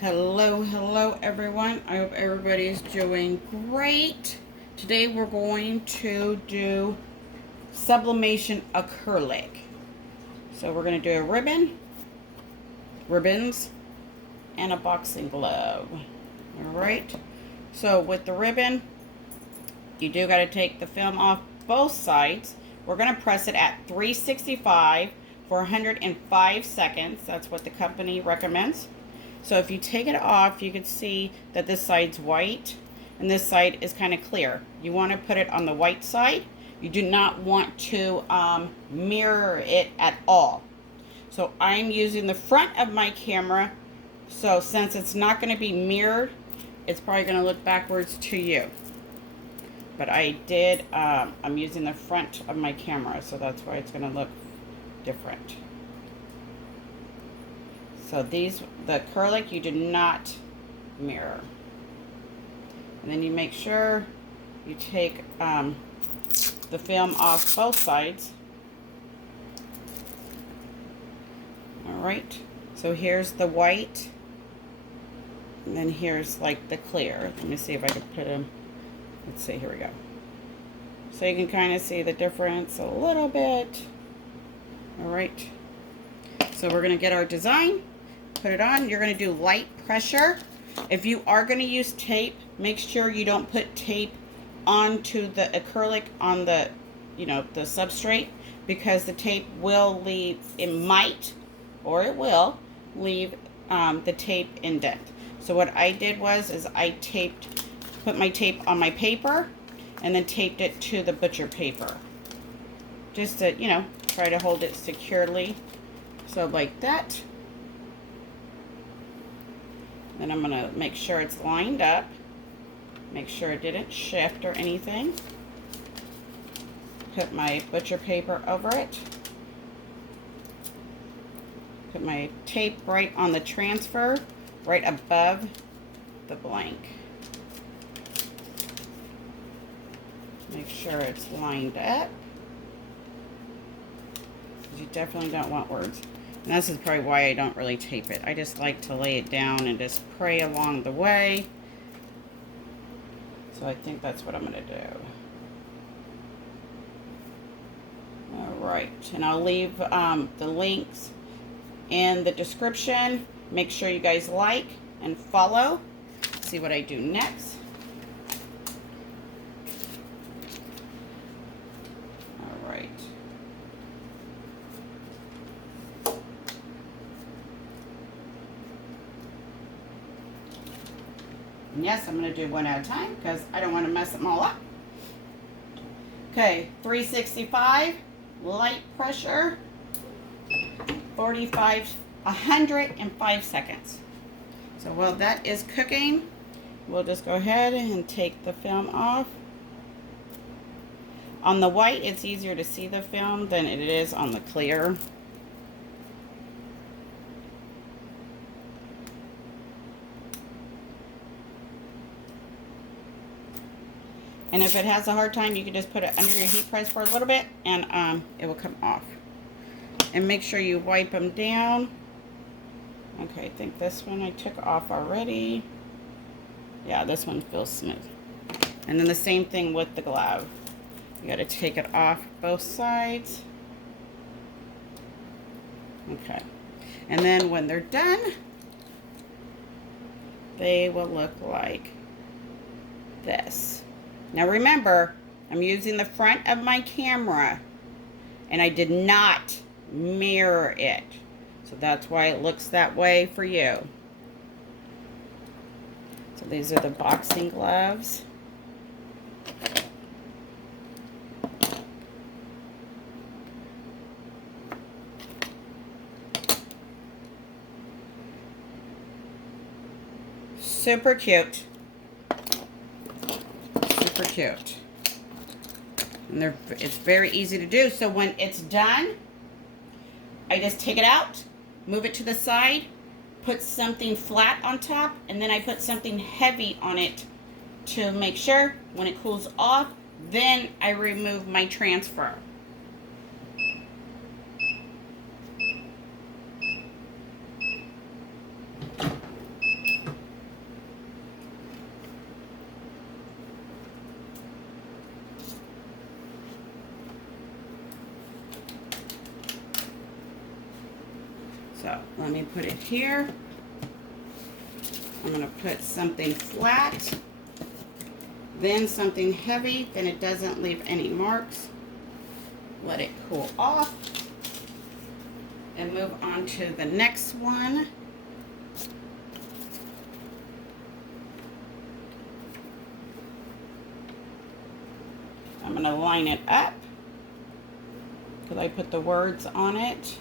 Hello everyone. I hope everybody's doing great. Today we're going to do sublimation acrylic. So we're going to do a ribbons, and a boxing glove. Alright, so with the ribbon, you do got to take the film off both sides. We're going to press it at 365 for 105 seconds. That's what the company recommends. So if you take it off, you can see that this side's white and this side is kind of clear. You want to put it on the white side. You do not want to mirror it at all. So I'm using the front of my camera. So since it's not going to be mirrored, it's probably going to look backwards to you. But I'm using the front of my camera, so that's why it's going to look different. So the acrylic, you do not mirror. And then you make sure you take the film off both sides. Alright, so here's the white, and then here's like the clear. Let me see if I can put them, let's see, here we go. So you can kind of see the difference a little bit. Alright, so we're going to get our design, put it on. You're going to do light pressure. If you are going to use tape, make sure you don't put tape onto the acrylic on the, the substrate, because the tape will leave, it might, or it will leave the tape indent. So what I did was I put my tape on my paper and then taped it to the butcher paper, just to, try to hold it securely. So like that. Then I'm gonna make sure it's lined up, make sure it didn't shift or anything. Put my butcher paper over it. Put my tape right on the transfer, right above the blank. Make sure it's lined up. You definitely don't want words. And this is probably why I don't really tape it. I just like to lay it down and just pray along the way. So I think that's what I'm going to do. Alright, and I'll leave the links in the description. Make sure you guys like and follow. See what I do next. Alright. And yes, I'm going to do one at a time because I don't want to mess them all up. Okay, 365, light pressure, 105 seconds. So while that is cooking, we'll just go ahead and take the film off. On the white, it's easier to see the film than it is on the clear. And if it has a hard time, you can just put it under your heat press for a little bit and it will come off. And make sure you wipe them down. Okay, I think this one I took off already. Yeah, this one feels smooth. And then the same thing with the glove. You got to take it off both sides. Okay. And then when they're done, they will look like this. Now remember, I'm using the front of my camera and I did not mirror it. So that's why it looks that way for you. So these are the boxing gloves. Super cute. Super cute. And it's very easy to do. So when it's done, I just take it out, move it to the side, put something flat on top, and then I put something heavy on it to make sure when it cools off, then I remove my transfer. So let me put it here. I'm going to put something flat, then something heavy, then it doesn't leave any marks. Let it cool off and move on to the next one. I'm going to line it up because I put the words on it.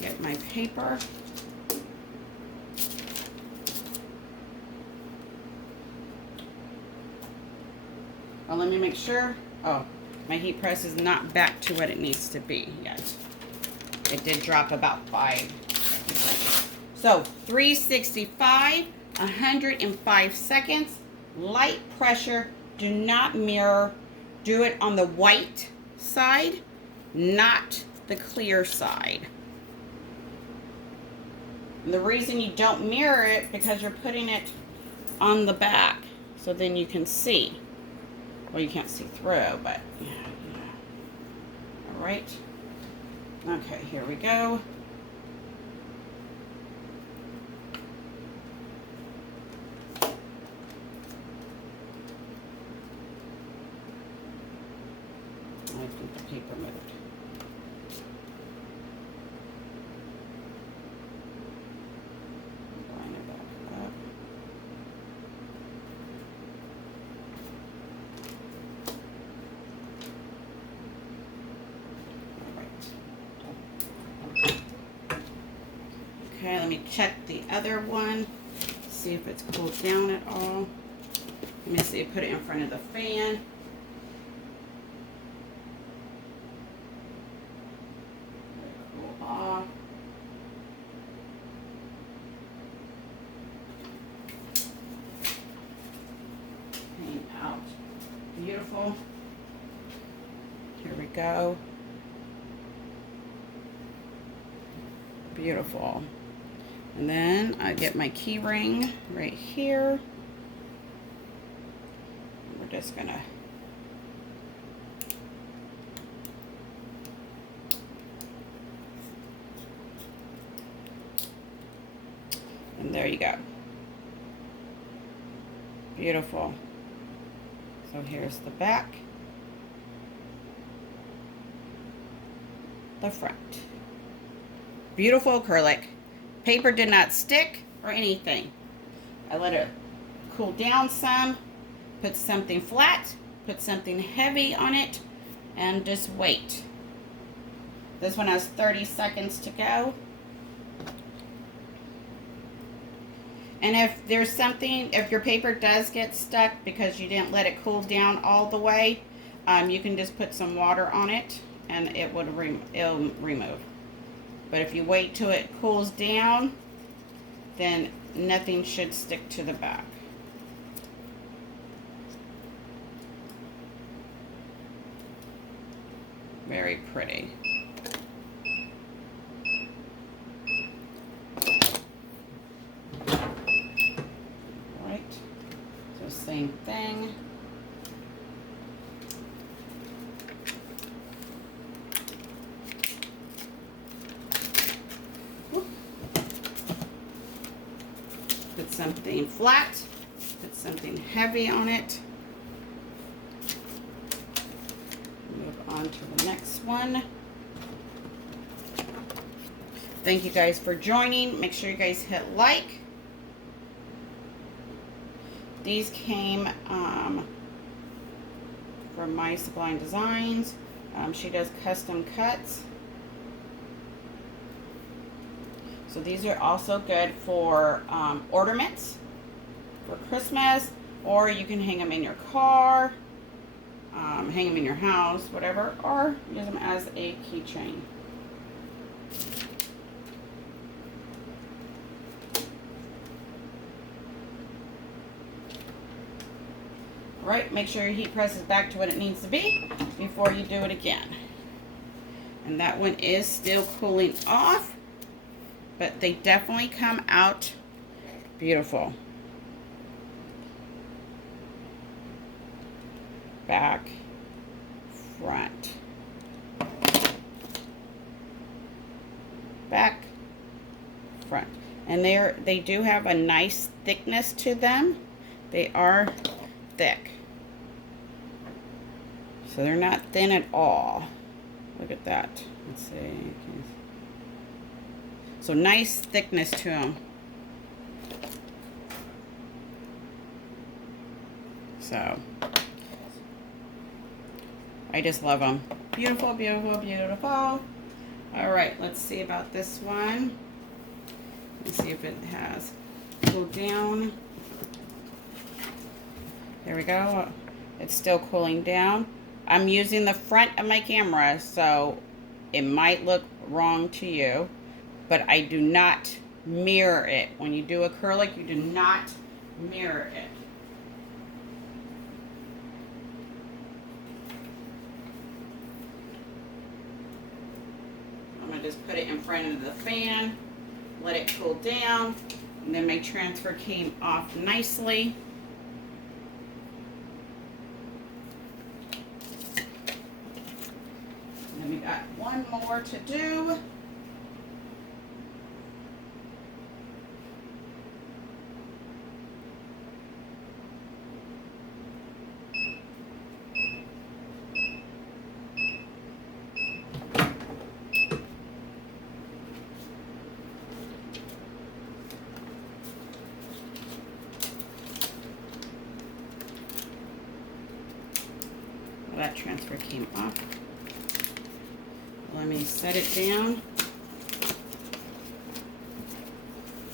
Get my paper. Well, let me make sure. Oh, my heat press is not back to what it needs to be yet. It did drop about 5. So 365, 105 seconds, light pressure. Do not mirror. Do it on the white side, not the clear side. And the reason you don't mirror it because you're putting it on the back, so then you can see. Well, you can't see through, but yeah. All right. Okay, here we go. I think the paper moved. Line it back up. Okay, let me check the other one, see if it's cooled down at all. Let me see, put it in front of the fan. Let it cool off. Came out beautiful. Here we go. Beautiful. And then I get my key ring right here. We're just gonna and there you go. Beautiful. So here's the back, the front. Beautiful acrylic. Paper did not stick or anything. I let it cool down some, put something flat, put something heavy on it, and just wait. This one has 30 seconds to go. And if there's something, if your paper does get stuck because you didn't let it cool down all the way, you can just put some water on it and it would it'll remove. But if you wait till it cools down, then nothing should stick to the back. Very pretty. All right, so same thing. Put something flat, put something heavy on it. Move on to the next one. Thank you guys for joining. Make sure you guys hit like. These came from my Sublime Designs. She does custom cuts. So these are also good for ornaments for Christmas, or you can hang them in your car, hang them in your house, whatever, or use them as a keychain. All right, make sure your heat press is back to what it needs to be before you do it again. And that one is still cooling off, but they definitely come out beautiful. Back, front. back, front. And they do have a nice thickness to them. They are thick. So they're not thin at all. Look at that. Let's see. So nice thickness to them. So I just love them. Beautiful, beautiful, beautiful. All right, let's see about this one. Let's see if it has cooled down. There we go. It's still cooling down. I'm using the front of my camera, so it might look wrong to you, but I do not mirror it. When you do acrylic, you do not mirror it. I'm going to just put it in front of the fan, let it cool down, and then my transfer came off nicely. And then we got one more to do. That transfer came off. Let me set it down.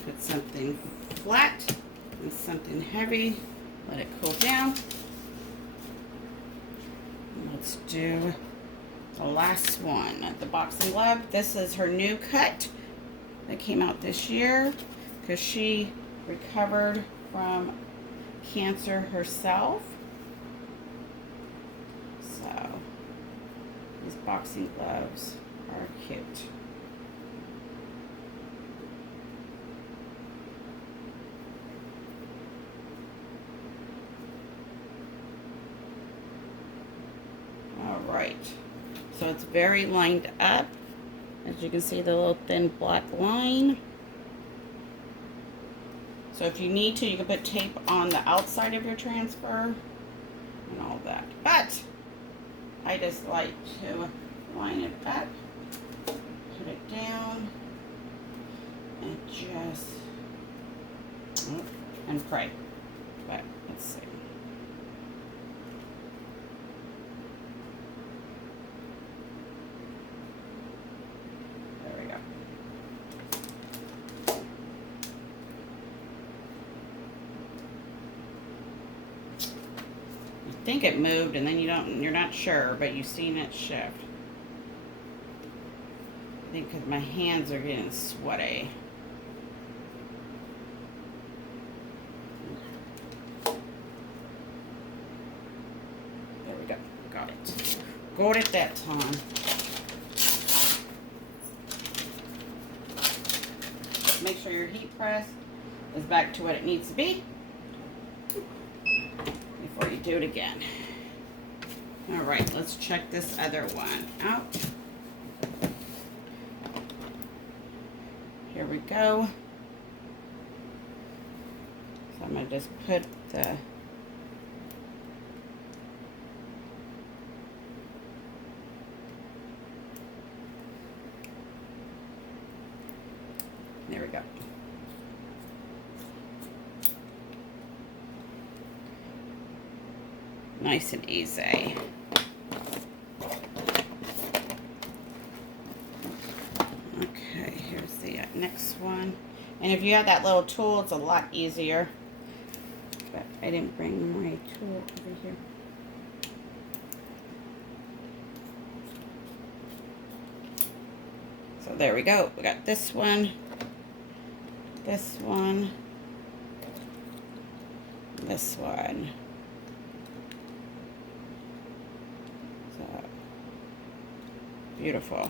Put something flat and something heavy. Let it cool down. Let's do the last one, the boxing glove. This is her new cut that came out this year because she recovered from cancer herself. So these boxing gloves are cute. All right, so it's very lined up. As you can see, the little thin black line. So if you need to, you can put tape on the outside of your transfer and all that. But I just like to line it up, put it down, and just, and pray. But let's see. There we go. You think it moved and then you're not sure, but you've seen it shift. I think because my hands are getting sweaty. There we go. Got it. Got it that time. Make sure your heat press is back to what it needs to be before you do it again. All right, let's check this other one out. Here we go. So I'm going to just put the there we go. Nice and easy. Okay, here's the next one. And if you have that little tool, it's a lot easier. But I didn't bring my tool over here. So there we go. We got this one, this one, this one. So beautiful.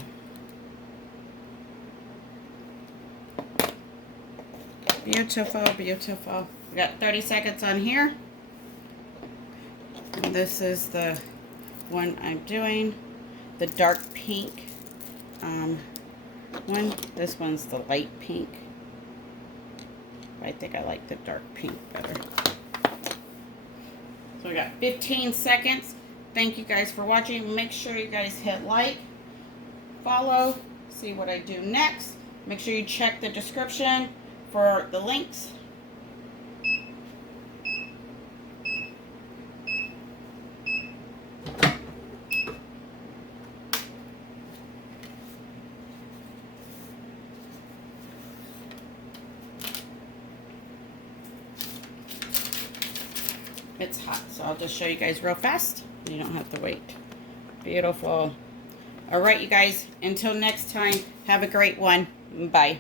Beautiful, beautiful. We got 30 seconds on here. And this is the one I'm doing, the dark pink one. This one's the light pink. I think I like the dark pink better. So we got 15 seconds. Thank you guys for watching. Make sure you guys hit like, follow, see what I do next. Make sure you check the description for the links. It's hot, so I'll just show you guys real fast. You don't have to wait. Beautiful. All right, you guys, until next time, have a great one. Bye.